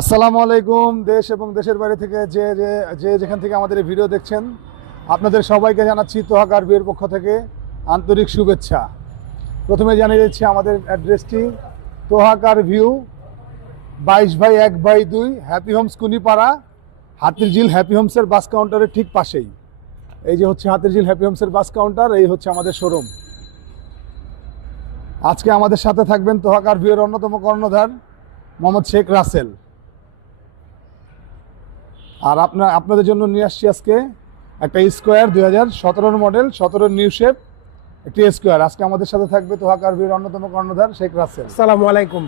আসসালামু আলাইকুম। দেশ এবং দেশের বাইরে থেকে যে যে যে যেখান থেকে আমাদের এই ভিডিও দেখছেন, আপনাদের সবাইকে জানাচ্ছি তোহা কার ভিউয়ের পক্ষ থেকে আন্তরিক শুভেচ্ছা। প্রথমে জানিয়ে দিচ্ছি আমাদের অ্যাড্রেসটি Toha car view 22/1/2 happy homes Kunipara, Hatirjheel happy হোমসের বাস কাউন্টারের ঠিক পাশেই। এই যে হচ্ছে হাতিরঝিল হ্যাপি হোমসের বাস কাউন্টার, এই হচ্ছে আমাদের শোরুম। আজকে আমাদের সাথে থাকবেন তোহা কার ভিউয়ের অন্যতম কর্ণধার মোহাম্মদ শেখ রাসেল। আর আপনাদের জন্য নিয়ে আসছি আজকে একটা স্কোয়ার 2017 মডেল, 17 নিউ শেপ একটি স্কোয়ার। আজকে আমাদের সাথে থাকবে তোহা কার ভিউয়ের অন্যতম কর্ণধার শেখ রাসেল। আসসালামু আলাইকুম।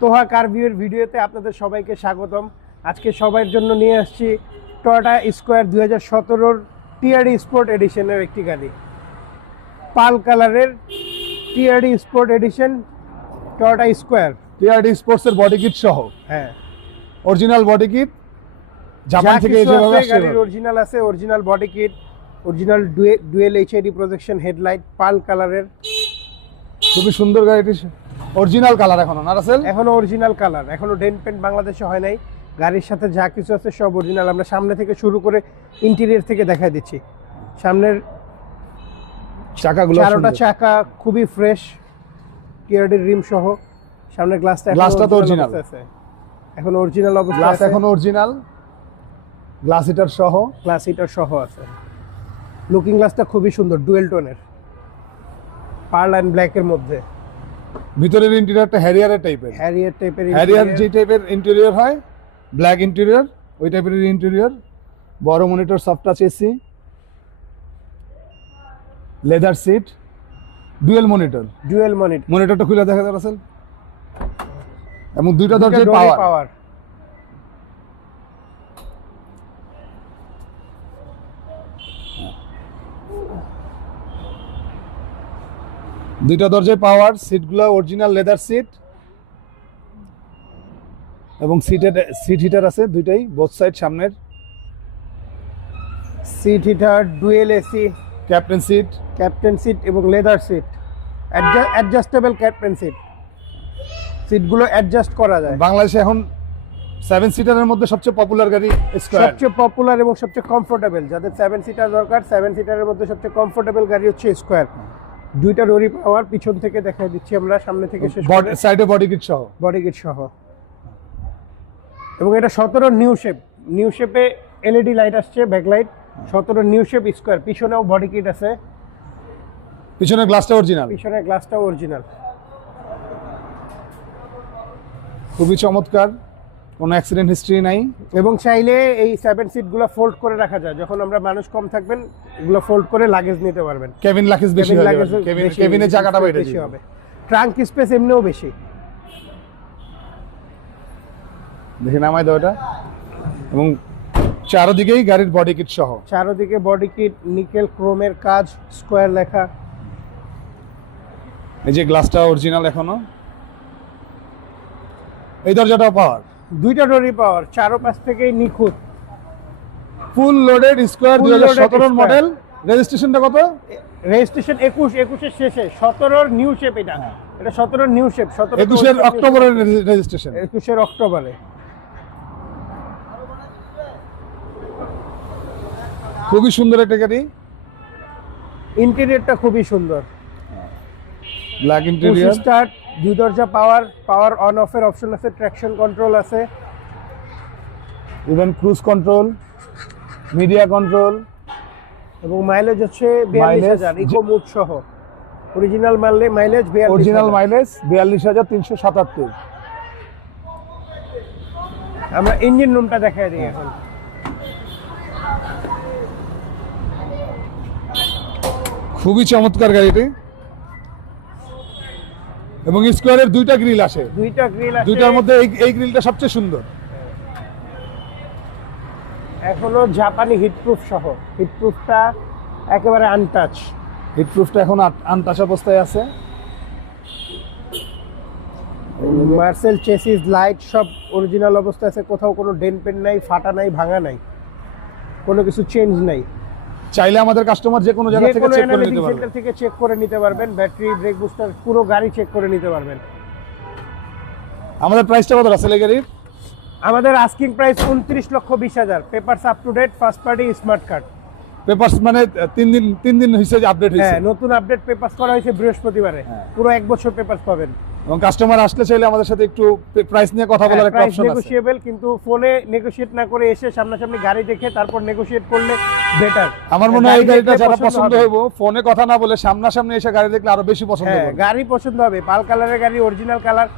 তোহা কার ভিউয়ের ভিডিওতে আপনাদের সবাইকে স্বাগতম। আজকে সবার জন্য নিয়ে আসছি টয়োটা স্কোয়ার 2017 টিআরডি স্পোর্ট এডিশনের একটি গাড়ি, পাল কালারের TRD sport edition Toyota Squire. TRD স্পোর্টসের বডি কিট সহ, হ্যাঁ, অরিজিনাল বডি কিট, জাপান থেকে যেভাবে আসছে গাড়ির অরিজিনাল আছে, original body kit, original dual HID projection headlight, pearl কালারের। খুবই সুন্দর গাড়িটি, অরিজিনাল কালার এখনো না রাসেল? এখনো অরিজিনাল কালার, এখনো ডেন্ট পেন্ট বাংলাদেশে হয় নাই। গাড়ির সাথে যা কিছু আছে সব অরিজিনাল। আমরা সামনে থেকে শুরু করে ইন্টেরিয়র থেকে দেখাই দিচ্ছি। সামনের চাকাগুলো, চারোটা চাকা খুবই ফ্রেশ, টিআরডির রিম সহ। সামনের গ্লাসটা তো অরিজিনাল আছে, এখন অরিজিনাল অবস্থা গ্লাস আছে, এখনো অরিজিনাল, গ্লাস হিটার সহ, গ্লাস হিটার সহ আছে। লুকিং গ্লাসটা খুবই সুন্দর, ডুয়েল টোনের, পার্ল অ্যান্ড ব্ল্যাকের মধ্যে। ভিতরের ইন্টেরিয়রটা হ্যারিয়ারের টাইপের, হ্যারিয়ার যে টাইপের ইন্টেরিয়র হয়, ব্ল্যাক ইন্টেরিয়র, ওই টাইপের ইন্টেরিয়র। বড় monitor, soft touch AC, leather seat, dual monitor. মনিটরটা খুলে দেখা যায় রাসেল, এবং দুইটা দরজায় পাওয়ার। দুইটা দরজায় পাওয়ার, সিটগুলো অরিজিনাল লেদার সিট, এবং সিট হিটার আছে দুইটাই, বোথ সাইড। সামনের seat heater, dual AC, captain seat এবং leather seat, adjustable captain seat. সিটগুলো অ্যাডজাস্ট করা যায়। বাংলাদেশে এখন 7 সিটারের মধ্যে সবচেয়ে পপুলার গাড়ি স্কয়ার, সবচেয়ে পপুলার এবং সবচেয়ে কমফোর্টেবল। যাদের 7 সিটার দরকার, 7 সিটারের মধ্যে সবচেয়ে কমফোর্টেবল গাড়ি হচ্ছে স্কয়ার। দুইটা রোরি পাওয়ার, পিছন থেকে দেখাই দিচ্ছি আমরা, সামনে থেকে শেষ পর্যন্ত সাইডে বডি কিট সহ। এবং এটা 17 নিউ শেপে এলইডি লাইট আসছে, ব্যাকলাইট। 17 new shape square. পিছনেও বডি কিট আছে, পিছনের গ্লাসটা অরিজিনাল, পিছনের গ্লাসটাও অরিজিনাল। খুবই চমৎকার, কোনো অ্যাক্সিডেন্ট হিস্ট্রি নাই। এবং চাইলে এই 7 সিটগুলো ফোল্ড করে রাখা যায়। যখন আমরা মানুষ কম থাকবেন, এগুলো ফোল্ড করে লাগেজ নিতে পারবেন। কেবিন লাগেজ বেশি হয়ে যাবে, কেবিনের জায়গাটা বেশি হবে। ট্রাঙ্ক স্পেস এমনিও বেশি। দেখে নামাই দাও এটা। এবং চারদিকেই গাড়ির বডি কিট সহ, চারদিকে বডি কিট, নিকেল ক্রোমের কাজ, স্কয়ার লেখা। এই যে গ্লাসটা অরিজিনাল এখনো। এই দরজাটাও পাওয়ার, দুইটা ডোরি পাওয়ার, চারোপাশ থেকেই নিখুঁত। Full loaded square 2017 model. রেজিস্ট্রেশনটা কত? রেজিস্ট্রেশন 21 শেষে, 17 নিউ শেপ। এটা 17 নিউ শেপ, 21 অক্টোবরের রেজিস্ট্রেশন, 21 অক্টোবরে। খুবই সুন্দর একটা গাড়ি। ইন্টেরিয়রটা খুবই সুন্দর, ব্ল্যাক ইন্টেরিয়র, স্টার্ট, দুই দরজা পাওয়ার অন অফ এর অপশন আছে, ট্র্যাকশন কন্ট্রোল আছে, even cruise control, media control. এবং মাইলেজ হচ্ছে 42,000 ইকো মুড সহ। Original mileage 42,377। আমরা ইঞ্জিন রুমটা দেখাই দিই এখন। খুবই চমৎকার গাড়িটি। এবং স্কয়ারের দুইটা গ্রিল আসে, দুইটার মধ্যে এই গ্রিলটা সবচেয়ে সুন্দর। এখনো জাপানি হিটপ্রুফ সহ, হিটপ্রুফটা একেবারে আনটাচ। হিটপ্রুফটা এখন আনটাচ অবস্থায় আছে। মার্সেল চেসিস, লাইট সব অরিজিনাল অবস্থায় আছে, কোথাও কোনো ডেন্ট পেন নাই, ফাটা নাই, ভাঙা নাই, কোনো কিছু চেঞ্জ নাই। চাইলে আমাদের কাস্টমার যে কোনো জায়গা থেকে চেক করে নিতে পারবেন, সেন্টার থেকে চেক করে নিতে পারবেন। ব্যাটারি, ব্রেক বুস্টার, পুরো গাড়ি চেক করে নিতে পারবেন। আমাদের প্রাইসটা কত রাসেল এই গাড়ির? আমাদের asking price 29,20,000, papers up to date, first party, smart card. Papers মানে 3 দিন হয়েছে যে আপডেট হয়েছে। হ্যাঁ, নতুন আপডেট পেপারস করা হয়েছে বৃহস্পতিবারে। হ্যাঁ। পুরো 1 বছর পেপারস পাবেন। এবং কাস্টমার আসলে চাইলে আমাদের সাথে একটু প্রাইস নিয়ে কথা বলার একটা প্রাইস অপশন আছে। নেগোশিয়েবল, কিন্তু ফোনে নেগোশিয়েট না করে এসে সামনাসামনি গাড়ি দেখে তারপর নেগোশিয়েট করলে বেটার। আমার মনে হয় এই গাড়িটা যারা পছন্দ হইব, ফোনে কথা না বলে সামনাসামনি এসে গাড়ি দেখলে আরো বেশি পছন্দ হ্যাঁ, করবে। গাড়ি পছন্দ হবে, পাল কালারের গাড়ি, অরিজিনাল কালার।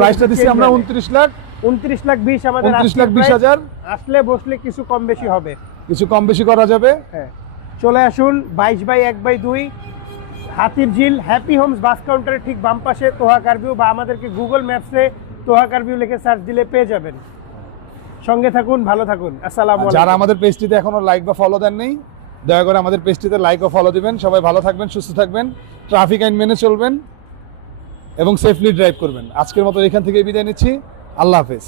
প্রাইসটা দিচ্ছি আমরা 29,20,000। 29,20,000 আমাদের 29,20,000 আসলে বসলে কিছু কম বেশি হবে। কিছু কম বেশি করা যাবে। হ্যাঁ, চলে আসুন 22/1/2 হাতির ঝিল হ্যাপি হোমস বাস কাউন্টারের ঠিক বাম পাশে তোহা কারভিউ, বা আমাদেরকে গুগল ম্যাপসে তোহা কারভিউ লিখে সার্চ দিলে পেয়ে যাবেন। সঙ্গে থাকুন, ভালো থাকুন। আসসালামু যারা আলাইকুম। আমাদের পেজটিতে এখনো লাইক বা ফলো দেন নেই, দয়া করে আমাদের পেজটিতে লাইক ও ফলো দিবেন। সবাই ভালো থাকবেন, সুস্থ থাকবেন, ট্রাফিক আইন মেনে চলবেন এবং সেফলি ড্রাইভ করবেন। আজকের মতো এখান থেকে বিদায় নিচ্ছি। আল্লাহ হাফেজ।